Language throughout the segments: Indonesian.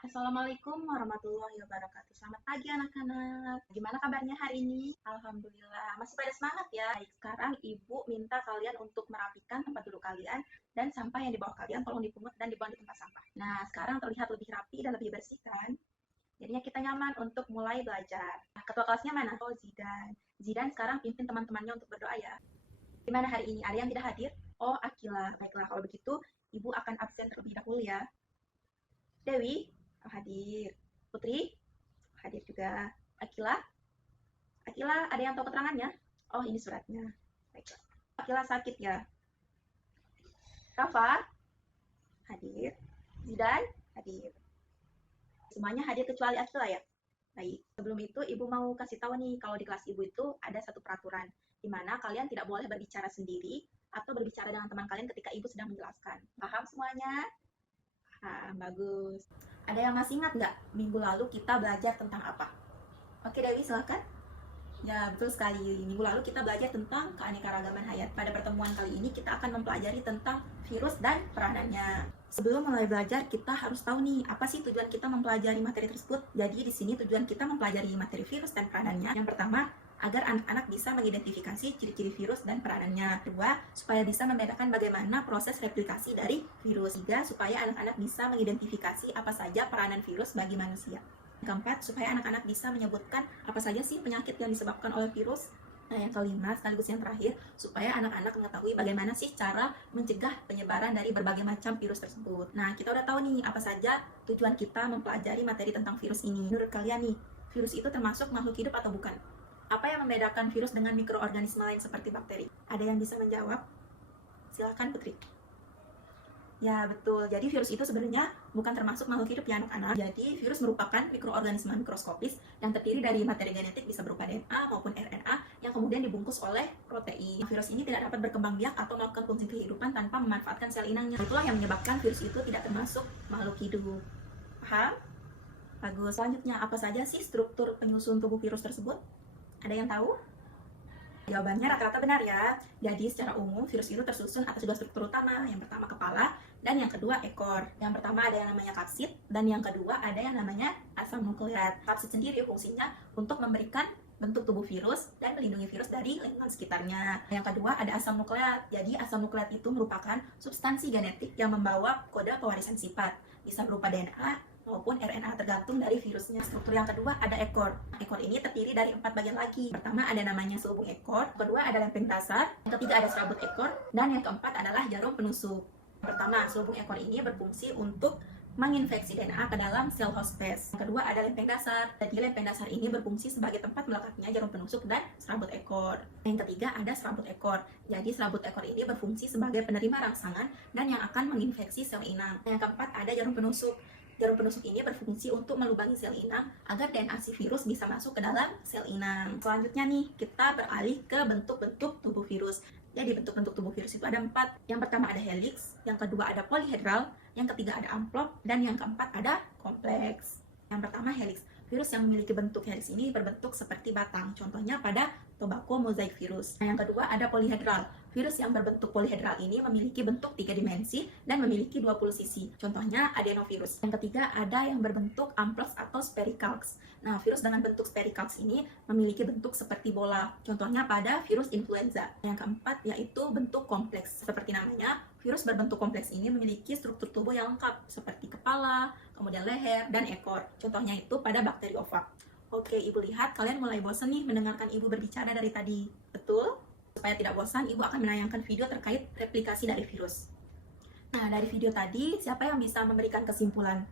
Assalamualaikum warahmatullahi wabarakatuh. Selamat pagi anak-anak. Gimana kabarnya hari ini? Alhamdulillah. Masih pada semangat ya? Baik, sekarang Ibu minta kalian untuk merapikan tempat duduk kalian dan sampah yang di bawah kalian tolong dipungut dan dibuang di tempat sampah. Nah, sekarang terlihat lebih rapi dan lebih bersih kan? Jadinya kita nyaman untuk mulai belajar. Nah, ketua kelasnya mana? Oh, Zidan. Zidan sekarang pimpin teman-temannya untuk berdoa ya. Gimana hari ini? Ada yang tidak hadir? Oh, Akila. Baiklah, kalau begitu Ibu akan absen terlebih dahulu ya. Dewi, oh, hadir. Putri, hadir juga. Akila, Akila ada yang tahu keterangannya? Oh, ini suratnya. Baiklah. Akila sakit ya? Rafa, hadir. Zidan, hadir. Semuanya hadir kecuali Akila ya? Baik, sebelum itu Ibu mau kasih tahu nih, kalau di kelas Ibu itu ada satu peraturan, di mana kalian tidak boleh berbicara sendiri atau berbicara dengan teman kalian ketika Ibu sedang menjelaskan. Paham semuanya? Bagus. Ada yang masih ingat nggak minggu lalu kita belajar tentang apa? Oke Dewi, silakan. Ya, betul sekali. Minggu lalu kita belajar tentang keanekaragaman hayat. Pada pertemuan kali ini kita akan mempelajari tentang virus dan peranannya. Sebelum mulai belajar, kita harus tahu nih, apa sih tujuan kita mempelajari materi tersebut. Jadi di sini tujuan kita mempelajari materi virus dan peranannya. Yang pertama, agar anak-anak bisa mengidentifikasi ciri-ciri virus dan peranannya. Kedua, supaya bisa membedakan bagaimana proses replikasi dari virus. Tiga, supaya anak-anak bisa mengidentifikasi apa saja peranan virus bagi manusia. Keempat, supaya anak-anak bisa menyebutkan apa saja sih penyakit yang disebabkan oleh virus. Nah, yang kelima, sekaligus yang terakhir, supaya anak-anak mengetahui bagaimana sih cara mencegah penyebaran dari berbagai macam virus tersebut. Nah, kita udah tahu nih apa saja tujuan kita mempelajari materi tentang virus ini. Menurut kalian nih, virus itu termasuk makhluk hidup atau bukan? Apa yang membedakan virus dengan mikroorganisme lain seperti bakteri? Ada yang bisa menjawab? Silakan Putri. Ya, betul. Jadi virus itu sebenarnya bukan termasuk makhluk hidup ya anak-anak. Jadi virus merupakan mikroorganisme mikroskopis yang terdiri dari materi genetik bisa berupa DNA maupun RNA yang kemudian dibungkus oleh protein. Virus ini tidak dapat berkembang biak atau melakukan fungsi kehidupan tanpa memanfaatkan sel inangnya. Itulah yang menyebabkan virus itu tidak termasuk makhluk hidup. Paham? Bagus. Selanjutnya, apa saja sih struktur penyusun tubuh virus tersebut? Ada yang tahu? Jawabannya rata-rata benar ya. Jadi secara umum virus itu tersusun atas dua struktur utama. Yang pertama kepala dan yang kedua ekor. Yang pertama ada yang namanya kapsid dan yang kedua ada yang namanya asam nukleat. Kapsid sendiri fungsinya untuk memberikan bentuk tubuh virus dan melindungi virus dari lingkungan sekitarnya. Yang kedua ada asam nukleat. Jadi asam nukleat itu merupakan substansi genetik yang membawa kode pewarisan sifat. Bisa berupa DNA maupun RNA tergantung dari virusnya. Struktur yang kedua ada ekor. Ekor ini terdiri dari 4 bagian lagi. Pertama ada namanya selubung ekor, kedua ada lempeng dasar, yang ketiga ada serabut ekor, dan yang keempat adalah jarum penusuk. Pertama, selubung ekor ini berfungsi untuk menginfeksi DNA ke dalam sel host phase. Yang kedua ada lempeng dasar. Jadi lempeng dasar ini berfungsi sebagai tempat melekatnya jarum penusuk dan serabut ekor. Yang ketiga ada serabut ekor. Jadi serabut ekor ini berfungsi sebagai penerima rangsangan dan yang akan menginfeksi sel inang. Yang keempat ada jarum penusuk. Jarum penusuk ini berfungsi untuk melubangi sel inang agar DNA si virus bisa masuk ke dalam sel inang. Selanjutnya nih, kita beralih ke bentuk-bentuk tubuh virus. Jadi bentuk-bentuk tubuh virus itu ada 4. Yang pertama ada helix, yang kedua ada polyhedral, yang ketiga ada amplop, dan yang keempat ada kompleks. Yang pertama helix. Virus yang memiliki bentuk helix ini berbentuk seperti batang. Contohnya pada tobacco mosaic virus. Nah, yang kedua ada polyhedral. Virus yang berbentuk polyhedral ini memiliki bentuk 3 dimensi dan memiliki 20 sisi. Contohnya adenovirus. Yang ketiga ada yang berbentuk amplex atau sphericalx. Nah, virus dengan bentuk sphericalx ini memiliki bentuk seperti bola. Contohnya pada virus influenza. Yang keempat yaitu bentuk kompleks. Seperti namanya, virus berbentuk kompleks ini memiliki struktur tubuh yang lengkap seperti kepala, kemudian leher, dan ekor. Contohnya itu pada bakteriophag. Oke, Ibu lihat kalian mulai bosan nih mendengarkan Ibu berbicara dari tadi. Betul? Supaya tidak bosan, Ibu akan menayangkan video terkait replikasi dari virus. Nah, dari video tadi, siapa yang bisa memberikan kesimpulan?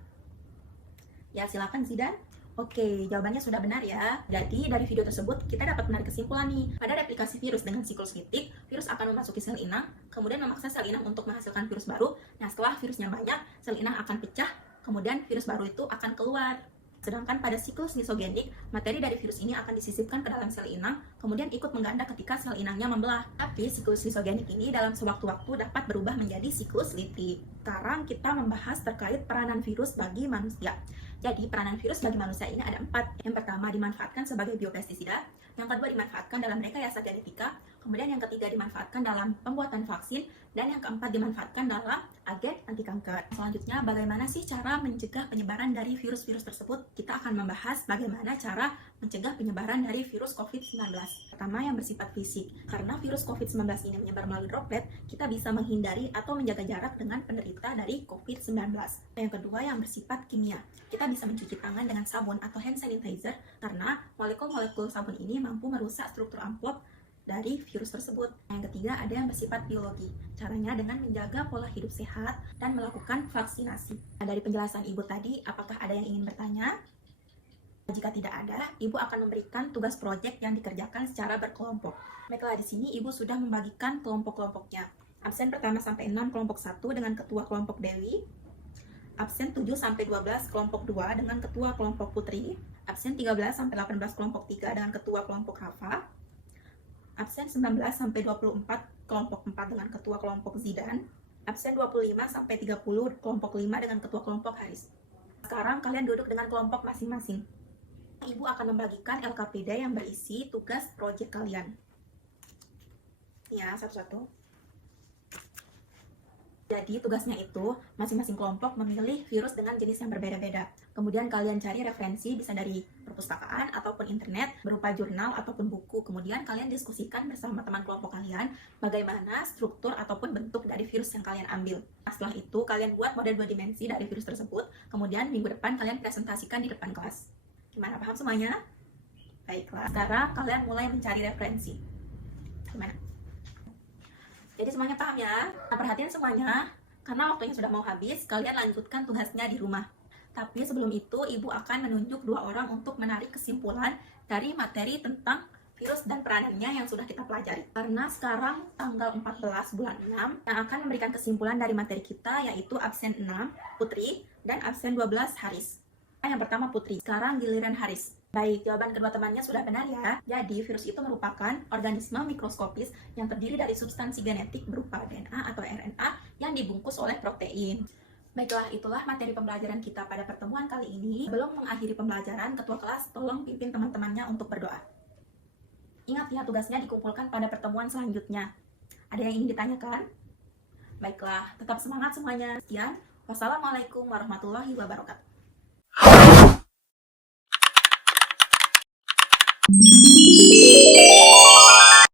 Ya, silakan Zidan. Oke, jawabannya sudah benar ya. Jadi, dari video tersebut, kita dapat menarik kesimpulan nih. Pada replikasi virus dengan siklus litik, virus akan memasuki sel inang, kemudian memaksa sel inang untuk menghasilkan virus baru. Nah, setelah virusnya banyak, sel inang akan pecah, kemudian virus baru itu akan keluar. Sedangkan pada siklus lisogenik, materi dari virus ini akan disisipkan ke dalam sel inang, kemudian ikut mengganda ketika sel inangnya membelah. Tapi siklus lisogenik ini dalam sewaktu-waktu dapat berubah menjadi siklus litik. Sekarang kita membahas terkait peranan virus bagi manusia. Jadi, peranan virus bagi manusia ini ada 4. Yang pertama, dimanfaatkan sebagai biopestisida. Yang kedua, dimanfaatkan dalam rekayasa genetika. Kemudian yang ketiga, dimanfaatkan dalam pembuatan vaksin. Dan yang keempat, dimanfaatkan dalam agen anti kanker. Selanjutnya, bagaimana sih cara mencegah penyebaran dari virus-virus tersebut? Kita akan membahas bagaimana cara mencegah penyebaran dari virus COVID-19. Pertama, yang bersifat fisik. Karena virus COVID-19 ini menyebar melalui droplet, kita bisa menghindari atau menjaga jarak dengan penderita dari COVID-19. Yang kedua, yang bersifat kimia. Kita bisa mencuci tangan dengan sabun atau hand sanitizer karena molekul-molekul sabun ini mampu merusak struktur amplop dari virus tersebut. Yang ketiga, ada yang bersifat biologi. Caranya dengan menjaga pola hidup sehat dan melakukan vaksinasi. Nah, dari penjelasan Ibu tadi, apakah ada yang ingin bertanya? Jika tidak ada, Ibu akan memberikan tugas proyek yang dikerjakan secara berkelompok. Baiklah, di sini Ibu sudah membagikan kelompok-kelompoknya. Absen pertama sampai 6 kelompok 1 dengan ketua kelompok Dewi. Absen 7 sampai 12 kelompok 2 dengan ketua kelompok Putri. Absen 13 sampai 18 kelompok 3 dengan ketua kelompok Hafa. Absen 19 sampai 24 kelompok 4 dengan ketua kelompok Zidan. Absen 25 sampai 30 kelompok 5 dengan ketua kelompok Haris. Sekarang kalian duduk dengan kelompok masing-masing. Ibu akan membagikan LKPD yang berisi tugas proyek kalian. Ya, satu-satu. Jadi tugasnya itu, masing-masing kelompok memilih virus dengan jenis yang berbeda-beda. Kemudian kalian cari referensi, bisa dari perpustakaan ataupun internet, berupa jurnal ataupun buku. Kemudian kalian diskusikan bersama teman kelompok kalian, bagaimana struktur ataupun bentuk dari virus yang kalian ambil. Nah, setelah itu, kalian buat model 2 dimensi dari virus tersebut. Kemudian minggu depan kalian presentasikan di depan kelas. Gimana, paham semuanya? Baiklah, sekarang kalian mulai mencari referensi. Gimana? Jadi semuanya paham ya? Nah, perhatian semuanya, karena waktunya sudah mau habis, kalian lanjutkan tugasnya di rumah. Tapi sebelum itu, Ibu akan menunjuk 2 orang untuk menarik kesimpulan dari materi tentang virus dan peranannya yang sudah kita pelajari. Karena sekarang tanggal 14 bulan 6, yang akan memberikan kesimpulan dari materi kita yaitu absen 6, Putri, dan absen 12, Haris. Yang pertama Putri, sekarang giliran Haris. Baik, jawaban kedua temannya sudah benar ya. Jadi, virus itu merupakan organisme mikroskopis yang terdiri dari substansi genetik berupa DNA atau RNA yang dibungkus oleh protein. Baiklah, itulah materi pembelajaran kita pada pertemuan kali ini. Sebelum mengakhiri pembelajaran, ketua kelas tolong pimpin teman-temannya untuk berdoa. Ingat ya, tugasnya dikumpulkan pada pertemuan selanjutnya. Ada yang ingin ditanyakan? Baiklah, tetap semangat semuanya. Sekian, wassalamualaikum warahmatullahi wabarakatuh.